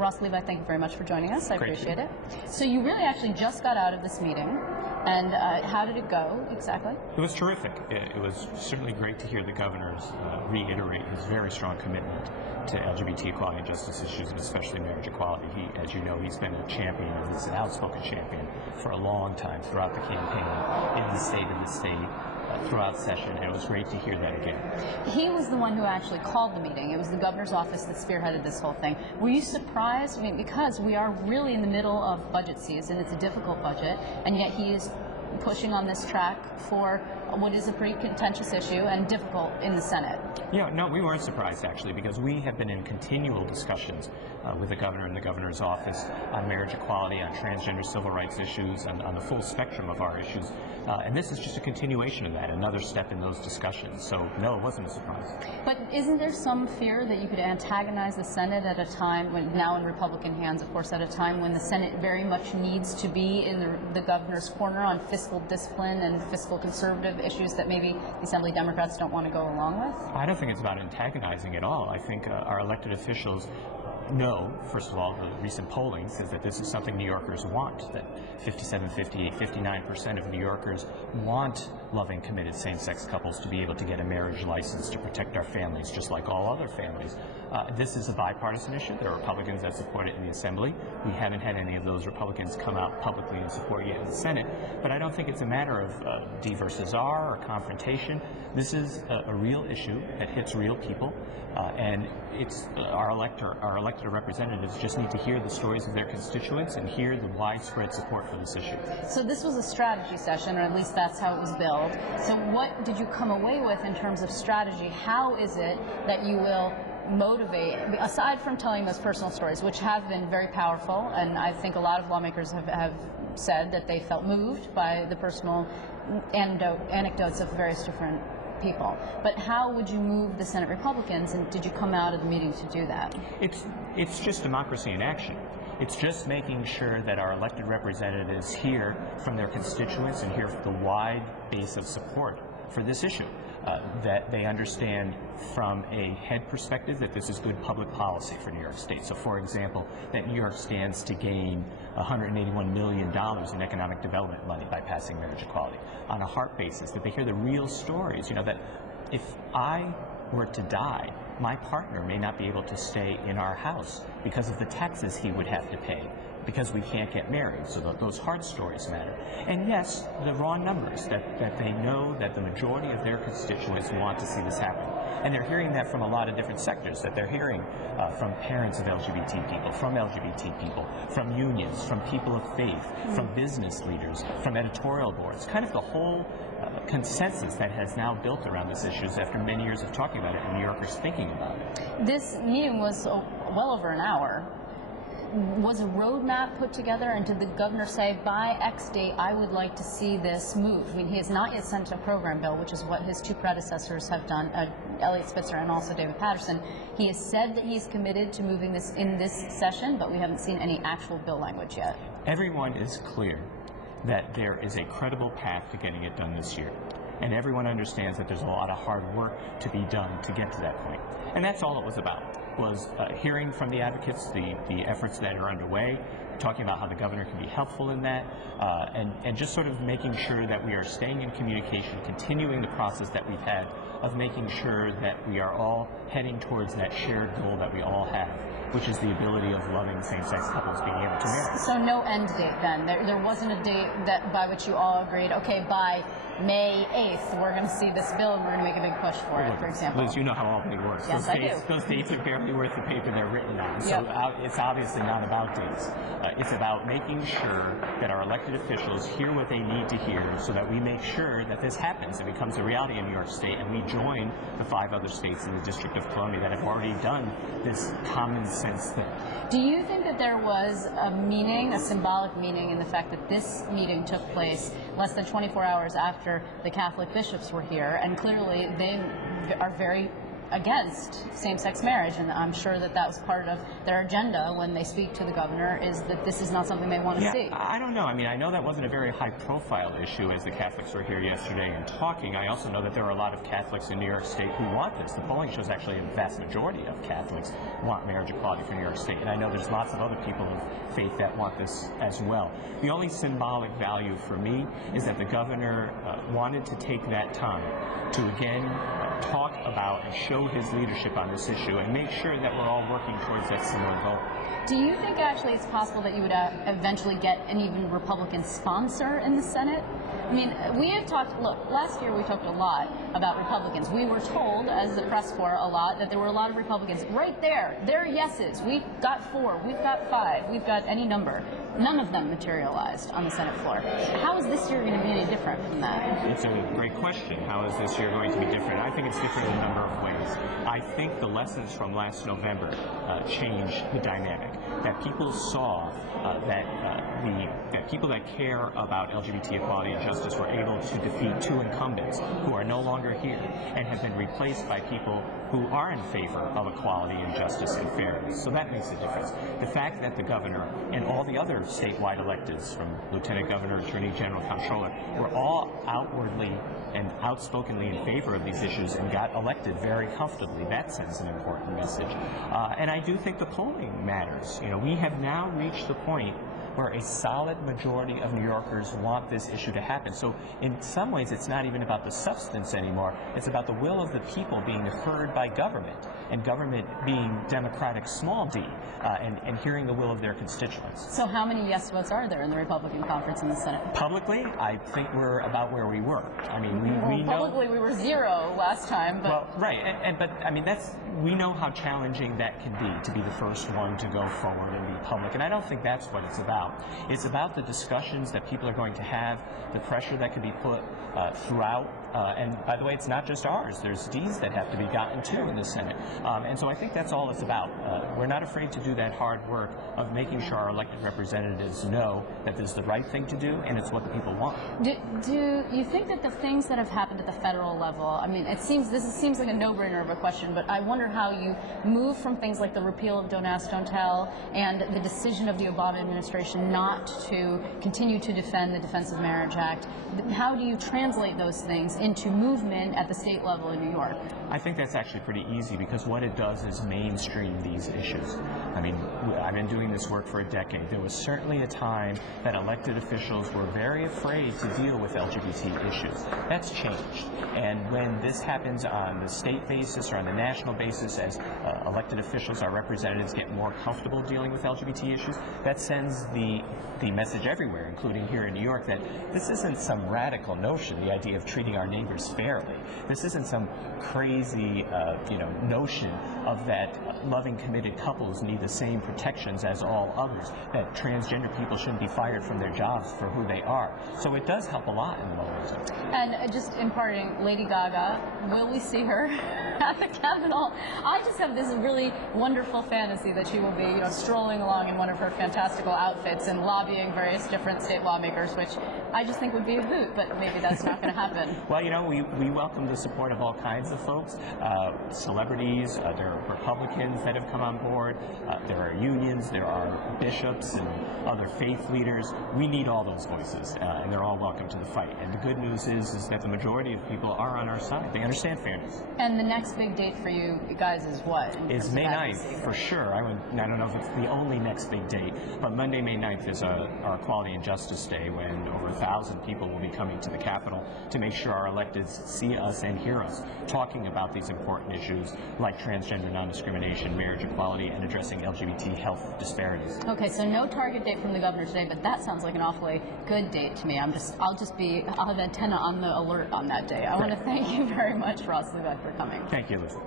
Ross Levi, thank you very much for joining us. I Great appreciate it. So you really actually just got out of this meeting, and how did it go exactly? It was terrific. It was certainly great to hear the governor's reiterate his very strong commitment to LGBT equality and justice issues, and especially marriage equality. He, as you know, he's been a champion, he's an outspoken champion for a long time throughout the campaign, in the state, throughout session, and it was great to hear that again. He was the one who actually called the meeting. It was the governor's office that spearheaded this whole thing. Were you surprised? I mean, because we are really in the middle of budget season, it's a difficult budget, and yet he is pushing on this track for what is a pretty contentious issue and difficult in the Senate. Yeah, no, we weren't surprised actually, because we have been in continual discussions with the governor and the governor's office on marriage equality, on transgender civil rights issues, and on the full spectrum of our issues. And this is just a continuation of that, another step in those discussions. So, no, it wasn't a surprise. But isn't there some fear that you could antagonize the Senate at a time, when now in Republican hands, of course, at a time when the Senate very much needs to be in the governor's corner on fiscal discipline and fiscal conservative issues that maybe the Assembly Democrats don't want to go along with? I don't think it's about antagonizing at all. I think our elected officials know, first of all, the recent polling says that this is something New Yorkers want, that 57, 58, 59% of New Yorkers want loving, committed same-sex couples to be able to get a marriage license to protect our families, just like all other families. This is a bipartisan issue. There are Republicans that support it in the Assembly. We haven't had any of those Republicans come out publicly and support yet in the Senate. But I don't think it's a matter of D versus R or confrontation. This is a real issue that hits real people, and it's our elected representatives just need to hear the stories of their constituents and hear the widespread support for this issue. So this was a strategy session, or at least that's how it was billed. So what did you come away with in terms of strategy? How is it that you will motivate, aside from telling those personal stories, which have been very powerful, and I think a lot of lawmakers have said that they felt moved by the personal anecdotes of various different people. But how would you move the Senate Republicans, and did you come out of the meeting to do that? It's just democracy in action. It's just making sure that our elected representatives hear from their constituents and hear the wide base of support for this issue. That they understand from a head perspective that this is good public policy for New York State. So, for example, that New York stands to gain $181 million in economic development money by passing marriage equality. On a heart basis, that they hear the real stories, you know, that if I were to die, my partner may not be able to stay in our house because of the taxes he would have to pay, because we can't get married, so those hard stories matter. And yes, the raw numbers, that they know that the majority of their constituents want to see this happen. And they're hearing that from a lot of different sectors, that they're hearing from parents of LGBT people, from unions, from people of faith, from business leaders, from editorial boards, kind of the whole consensus that has now built around this issue after many years of talking about it and New Yorkers thinking about it. This meeting was well over an hour. Was a roadmap put together, and did the governor say, by X date, I would like to see this move? I mean, he has not yet sent a program bill, which is what his two predecessors have done, Eliot Spitzer and also David Paterson. He has said that he's committed to moving this in this session, but we haven't seen any actual bill language yet. Everyone is clear that there is a credible path to getting it done this year. And everyone understands that there's a lot of hard work to be done to get to that point. And that's all it was about, was hearing from the advocates the efforts that are underway, talking about how the governor can be helpful in that, and just sort of making sure that we are staying in communication, continuing the process that we've had of making sure that we are all heading towards that shared goal that we all have, which is the ability of loving same-sex couples being able to marry. So no end date then? There wasn't a date that by which you all agreed, okay, by May 8th, we're going to see this bill and we're going to make a big push for it, for example. Liz, you know how Albany works. Yes, I do. Those dates are barely worth the paper they're written on. So it's obviously not about dates. It's about making sure that our elected officials hear what they need to hear so that we make sure that this happens and becomes a reality in New York State, and we join the 5 other states in the District of Columbia that have already done this common sense thing. Do you think that there was a meaning, a symbolic meaning, in the fact that this meeting took place less than 24 hours after the Catholic bishops were here, and clearly they are very against same-sex marriage, and I'm sure that that was part of their agenda when they speak to the governor, is that this is not something they want to see. I don't know. I mean, I know that wasn't a very high-profile issue as the Catholics were here yesterday and talking. I also know that there are a lot of Catholics in New York State who want this. The polling shows actually a vast majority of Catholics want marriage equality for New York State, and I know there's lots of other people of faith that want this as well. The only symbolic value for me is that the governor wanted to take that time to again talk about and show his leadership on this issue and make sure that we're all working towards that similar goal. Do you think actually it's possible that you would eventually get an even Republican sponsor in the Senate? I mean, we have talked, look, last year we talked a lot about Republicans. We were told, as the press corps, a lot, that there were a lot of Republicans right there. They're yeses. We've got 4, we've got 5, we've got any number. None of them materialized on the Senate floor. How is this year going to be any different from that? It's a great question. How is this year going to be different? I think it's different in a number of ways. I think the lessons from last November changed the dynamic. That people saw that people that care about LGBT equality and justice were able to defeat 2 incumbents who are no longer here and have been replaced by people who are in favor of equality and justice and fairness. So that makes a difference. The fact that the governor and all the other statewide electeds, from lieutenant governor, attorney general, comptroller, were all outwardly and outspokenly in favor of these issues and got elected very comfortably, that sends an important message. And I do think the polling matters. You know, we have now reached the point where a solid majority of New Yorkers want this issue to happen. So in some ways, it's not even about the substance anymore. It's about the will of the people being heard by government, and government being democratic, small d, and hearing the will of their constituents. So how many yes votes are there in the Republican conference in the Senate? Publicly, I think we're about where we were. I mean, we know... Publicly, we were 0 last time, but... Well, right, but I mean, we know how challenging that can be, to be the first one to go forward and be public, and I don't think that's what it's about. It's about the discussions that people are going to have, the pressure that can be put throughout. And by the way, it's not just ours. There's D's that have to be gotten too in the Senate. And so I think that's all it's about. We're not afraid to do that hard work of making sure our elected representatives know that this is the right thing to do and it's what the people want. Do you think that the things that have happened at the federal level, I mean, this seems like a no-brainer of a question, but I wonder how you move from things like the repeal of Don't Ask, Don't Tell and the decision of the Obama administration not to continue to defend the Defense of Marriage Act. How do you translate those things into movement at the state level in New York? I think that's actually pretty easy, because what it does is mainstream these issues. I mean, I've been doing this work for a decade. There was certainly a time that elected officials were very afraid to deal with LGBT issues. That's changed. And when this happens on the state basis or on the national basis, as elected officials, our representatives, get more comfortable dealing with LGBT issues, that sends the message everywhere, including here in New York, that this isn't some radical notion, the idea of treating our neighbors fairly. This isn't some crazy notion of that loving, committed couples need the same protections as all others, that transgender people shouldn't be fired from their jobs for who they are. So it does help a lot in the moment. And just imparting, Lady Gaga, will we see her at the Capitol? I just have this really wonderful fantasy that she will be strolling along in one of her fantastical outfits and lobbying various different state lawmakers, which I just think would be a hoot, but maybe that's not going to happen. Well, we welcome the support of all kinds of folks, celebrities, there are Republicans that have come on board, there are unions, there are bishops and other faith leaders. We need all those voices, and they're all welcome to the fight. And the good news is that the majority of people are on our side. They understand fairness. And the next big date for you guys is what? Is May 9th, for sure. I don't know if it's the only next big date, but Monday, May 9th is our Equality and Justice Day, when over 1,000 people will be coming to the Capitol to make sure our electeds see us and hear us talking about these important issues like transgender non-discrimination, marriage equality, and addressing LGBT health disparities. Okay, so no target date from the governor today, but that sounds like an awfully good date to me. I'll have an antenna on the alert on that day. I want to thank you very much, Ross Levesque, for coming. Thank you, Elizabeth.